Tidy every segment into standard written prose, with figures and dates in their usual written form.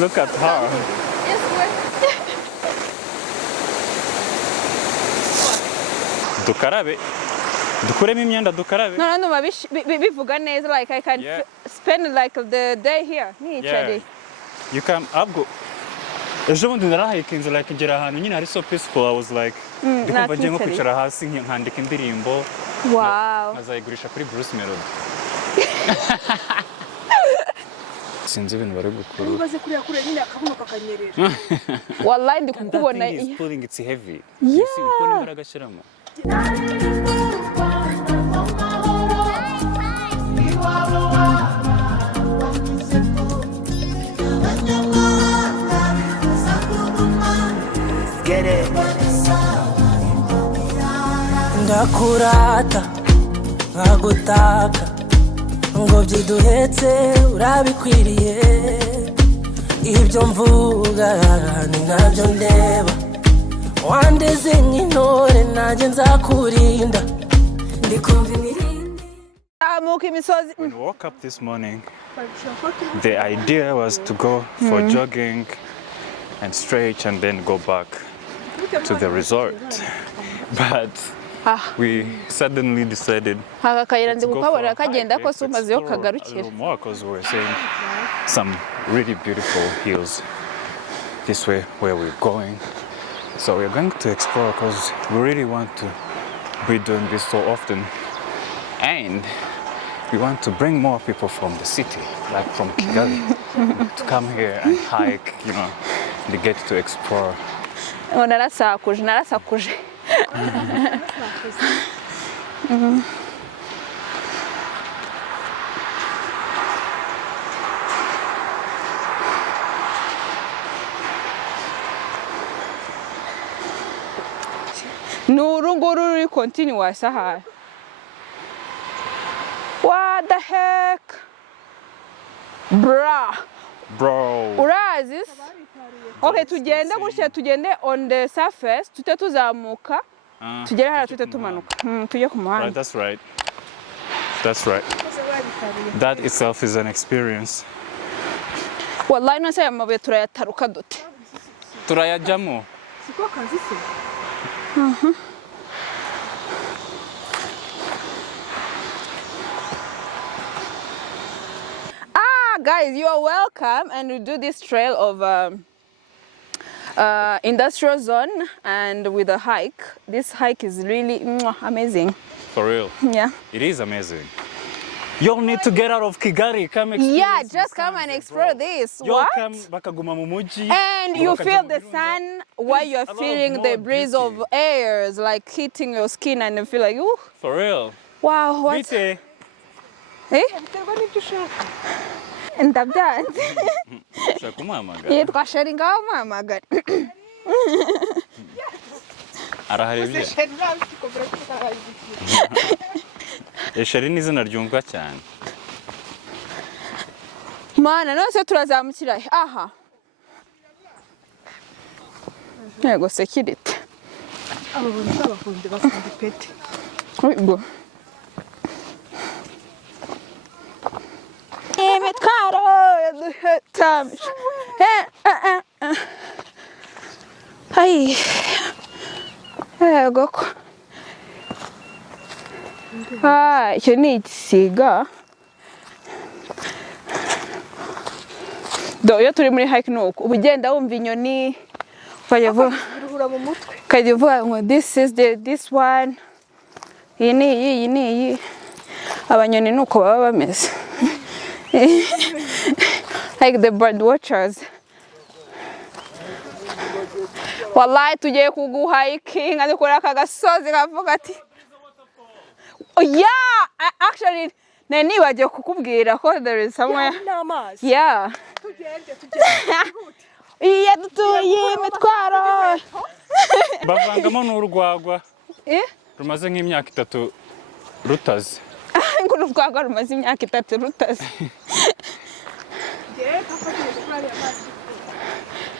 Look at her. Dukarabe. Dukuremo imyenda dukarabe. No, bivuga neza, like I can spend like the day here. Yeah. You can abgo. Ejo bundi narahikinze like ngera ahantu nyine hari so peaceful. I was like ndikumva ngiye nko kwicara hasi nkandika indirimbo. Wow. Nkazayigurisha kuri Bruce Melody. Sinzi ibintu bari gukora. Ubaze kuriya nyine akabuno kakanyerera. Wallahi ndi kukubona. It's pulling, it's heavy. Yeah. You see uko nimbaraga ashiramo. Ndakurata nkagutaka ngo byiduhetse urabikwiriye ibyo mvuga ni nabyo ndeba wandeze nk'intore nanjye nzakurinda ndikumva imirindi. When we woke up this morning, the idea was to go for jogging and stretch and then go back to the resort. But we suddenly decided aka kayira ndi to go kukabona for a kagenda hike, ko let's sumaze yo explore a kagarukira. little more because we were seeing some really beautiful hills this way where we're going. So we're going to explore because we really want to be doing this so often. And we want to bring more people from the city, like from Kigali, to come here and hike, you know, they get to explore. narasakuje. Nuru nguru ruri continuous aha. What the heck? Bro. Urazi? Okay, tugende on the surface, tute tuzamuka, tugere hara tute tumanuka. Tujye ku muhanda. Right, that's right. That's right. That itself is an experience. Wallahi no se amabuye turayataruka dute. Turayajamo. Siko kazi se. Guys, you are welcome, and we do this trail of industrial zone and with a hike. This hike is really amazing. For real. Yeah. It is amazing. You'll need to get out of Kigali. Come experience. Yeah, just come and explore this. What? And you feel the sun while you're feeling the breeze of airs like hitting your skin, and you feel like, ooh. For real. Wow, what? Eh? Ndabyanze. Yitwa Sheri ngaho mpamagara. Araharebye. Sheri ni izina ryumva cyane. Mana nose turazamukira aha. Yego security. Abo bantu bakunze bakunda pete. Oigo. Makare yaduhetamisha. Ai. Yego ko. Icyo ni igisiga. Do yo turi muri hike nuko ubugenda wumva inyoni Biruhura mu mutwe. Kajivuga ngo this one. Iyi ni abanyoni nuko baba bameze. Like the bird watchers. Wallahi tugiye kugu hiking adukora kagasozi kavuga ati oh yeah, actually nibagiye kukubwira ko there is somewhere. Yeah. Tugende. Iya dutuye imitwaro. Bavangamo n'urwagwa. Rumaze nk'imyaka 3 rutaze. Ngo urwagwa rumaze imyaka 3 rutaze.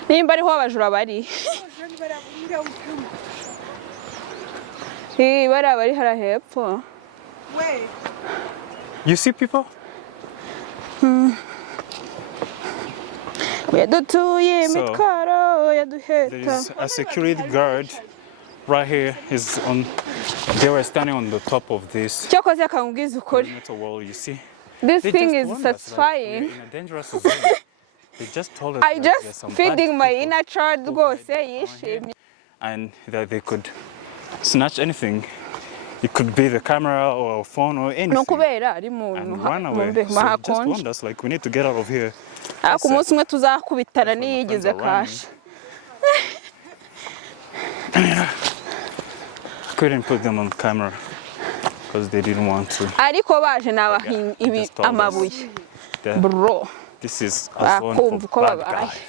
Nimba ariho abajura bari. Bari hara hepfo. Wait. You see people? yadutuye So, imitwaro there yaduheta. is a security guard right here. They were standing on the top of this Cyakoze akambwiza ukuri. metal wall, you see. This They thing just is warned us, like, satisfying. we're in a dangerous zone. They just told us I that there's just some bad feeding my people inner child who rwose hide down here, yishimye. and that they could snatch anything. It could be the camera or a phone or No anything kubera ari and muntu run away. mumbe So just mahakonje. warned us, like, we need to get out of here. Ariko umunsi umwe tuzakubitana That's why my niyigize friends are kasha. Couldn't put them on camera because they didn't want to. Ariko baje nabahinga They ibi just told us amabuye. that Bro. this is a zone Bakumva for uko bad babaye. guys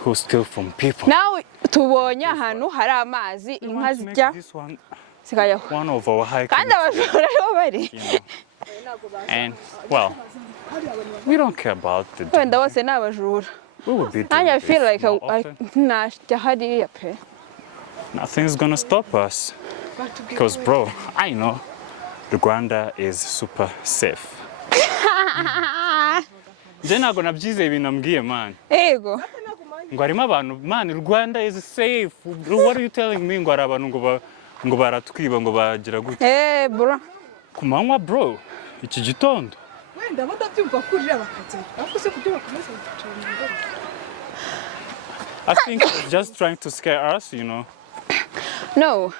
who steal from people. Nawe tubonye ahantu hari amazi We inka want to make zijya this zikajyaho. one of our hiking, Kandi abajura ariho bari. you know. And well, we don't care about the Wenda bose ni abajura. we will be doing Nanjye I feel this like more I often. najya hariya pe. Nothing's gonna stop us because, bro, I know Rwanda is super safe. Je ntabwo nabyizeye ibintu ambwiye, man. Ego. Ngo harimo abantu, man, Rwanda is safe. What are you telling me? Ngo hari abantu ngo baratwiba ngo bagira gutya. Bro. Ku manywa, bro, iki gitondo. Wenda badabyumva kurira bakagera. Ariko se kubyo bakomeza gucana imbere. I think they're just trying to scare us, you know. No.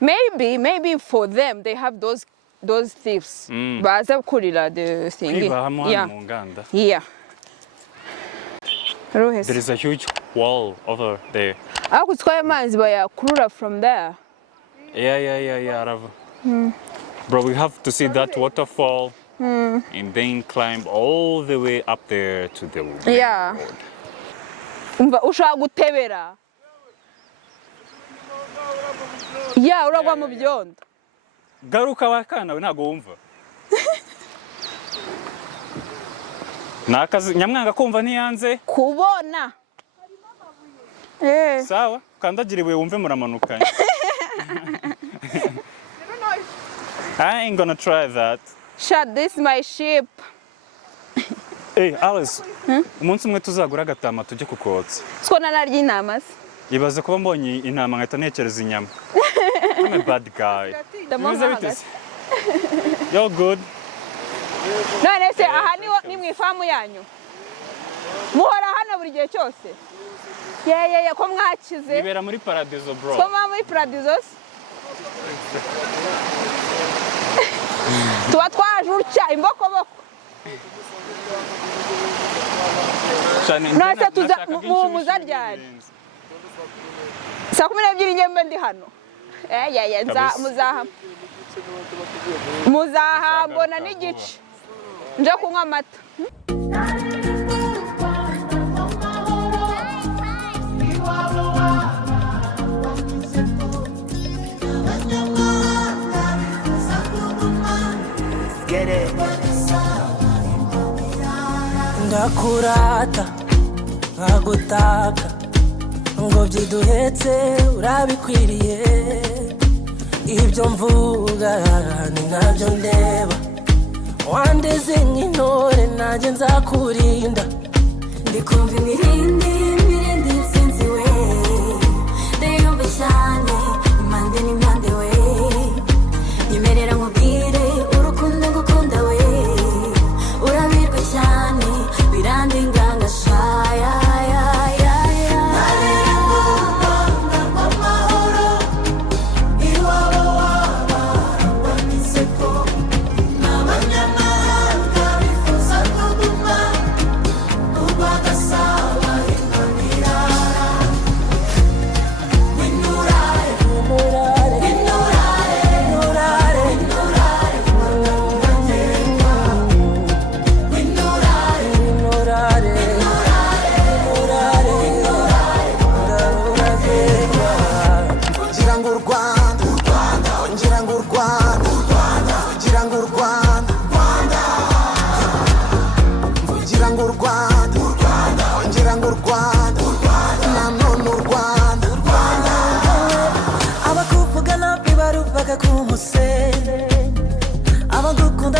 Maybe for them they have those thieves. Baza kurira the thing. Kwiba hamwe Yeah. mu nganda. Yeah. Ruhes. There is a huge wall over there. Ariko twaye amazi bayakurura from there. Yeah, arava. Bro, we have to see that waterfall and then climb all the way up there to the main Yeah. road. Umva ushaka gutebera. Yeah, uragwa mu byondo. Garuka wakana we ntago wumva. Nakazi nyamwanga kumva ntiyanze. Kubona. Sawa, kandagiriwe wumve muramanukanye. I ain't gonna try that. Shut this my ship. Hey, Alice. Umunsi umwe tuzagura agatama tujye kukotsa. Siko nararya intama se. Ibaze kuba mbonye intama nkahita ntekereza inyama. I'm a bad guy. Bimeze bite se? You're good. None se aha ni mu ifamu yanyu. Muhora hano buri gihe cyose. Yeah, ko mwakize. Ibera muri paradizo, bro. Ko mwa muri paradizos. Tuba twaje utya imbokoboko. Nase tuza muzaryari. Saa 12 nyembe ndi hano. Muzahambona n'igice. Nje kunywa amata. Ndakurata nkagutaka ngo byiduhetse urabikwiriye ibyo mvuga ni nabyo ndeba wandeze nk'intore nanjye nzakurinda ndikumva imirindi sinzi we ndayumva cyane impande n'impande we nyemerera nkubwire urukundo ngukunda we urabirwa cyane birandinga ngashaya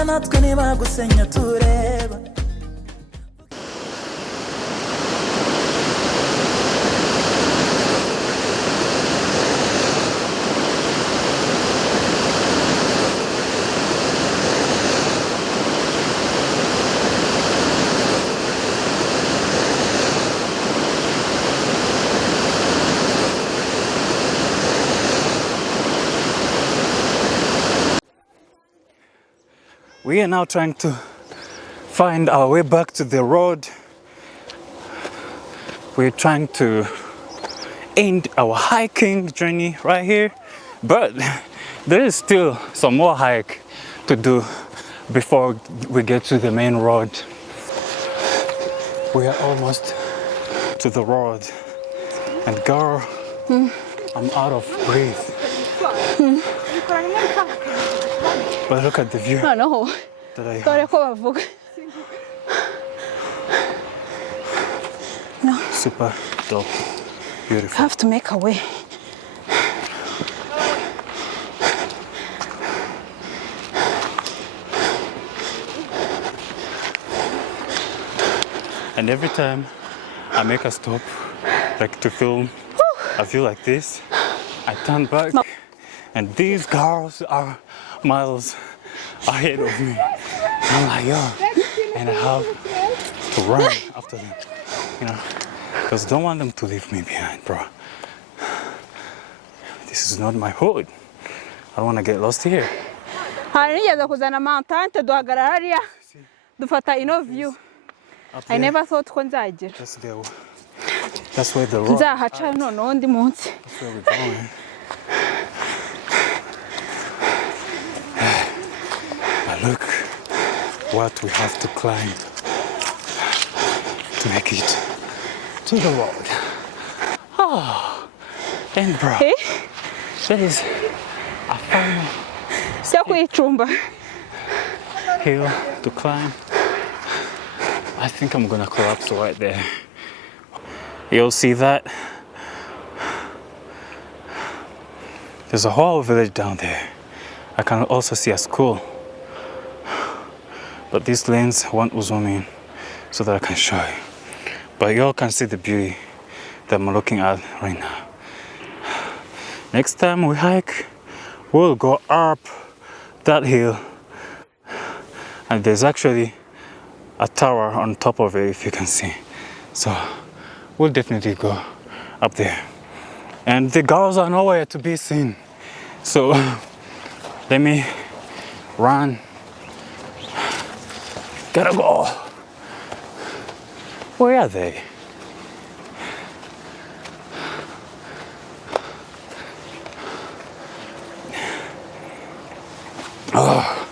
natwe ntibagusenya tureba We are now trying to find our way back to the road. We're trying to end our hiking journey right here, but there is still some more hike to do before we get to the main road. We are almost to the road, and girl, I'm out of breath. But look at the view noneho that I dore have. ko bavuga Super dope, beautiful. have to make a way. And every time I make a stop, like to film a view like this, I turn back, and these girls are miles ahead of me. I'm like, yo, and I have to run after them, you know, because I don't want them to leave me behind, bro. This is not my hood. I don't want to get lost here. Hari nigeze kuzana mountain duhagarara hariya dufata ino view. Up I there, never thought ko nzagera. that's where the road. Nzahaca noneho ndi munsi. That's where we're going. But look what we have to climb to make it to the road. Oh, and bro, Eh? that is a final Sio kwicumba. hill to climb. I think I'm gonna collapse right there. You'll see that. There's a whole village down there. I can also see a school. But this lens won't zoom in so that I can show you. But y'all can see the beauty that I'm looking at right now. Next time we hike, we'll go up that hill. And there's actually a tower on top of it, if you can see. So we'll definitely go up there. And the girls are nowhere to be seen. So let me run. Gotta go. Where are they? Oh.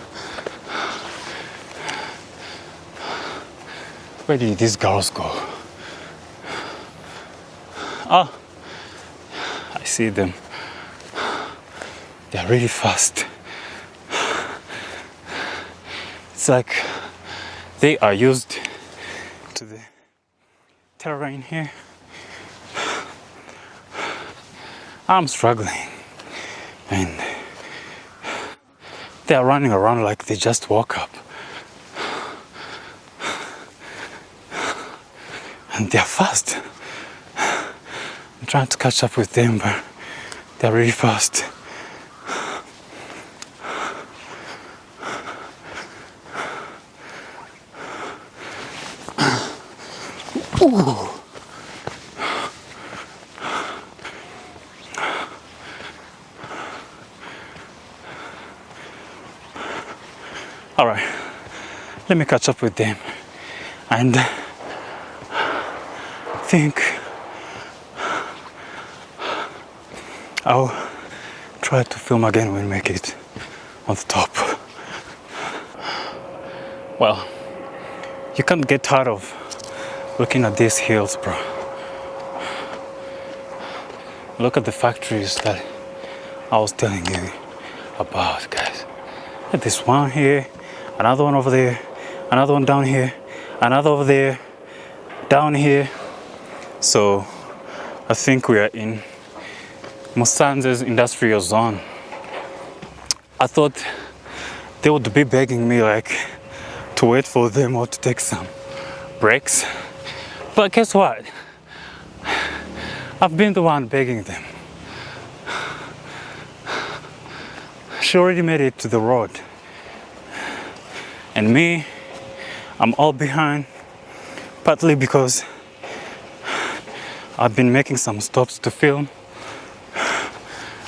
Where did these girls go? Oh, I see them. They're really fast. It's like they are used to the terrain here. I'm struggling, and they're running around like they just woke up. And they're fast. I'm trying to catch up with them, but they're really fast. Ooh. All right, let me catch up with them, and think I'll try to film again when we make it on the top. Well, you can't get tired of looking at these hills, bro. Look at the factories that I was telling you about, guys. Look at this one here, another one over there, another one down here, another over there, down here. So I think we are in Musanze's industrial zone. I thought they would be begging me like to wait for them or to take some breaks. But guess what? I've been the one begging them. She already made it to the road. And me, I'm all behind, partly because I've been making some stops to film.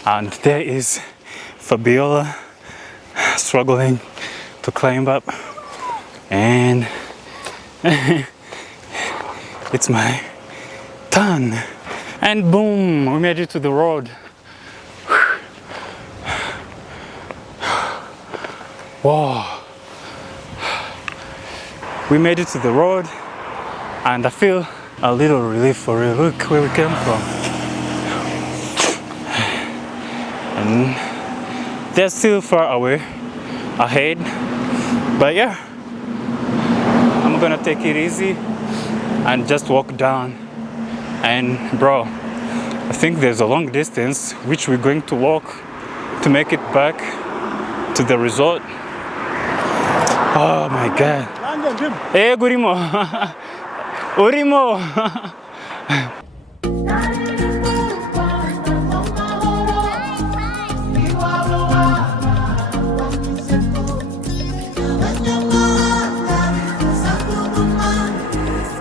And there is Fabiola struggling to climb up, and it's my turn, and boom, we made it to the road. Wow, we made it to the road, and I feel a little relief for real. Look where we came from, and they're still far away ahead, but yeah, I'm gonna take it easy and just walk down. And bro, I think there's a long distance which we're going to walk to make it back to the resort. Oh my god. Hey, Gurimo. Urimo.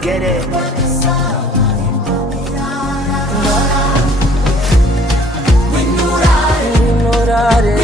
Get it. Winurare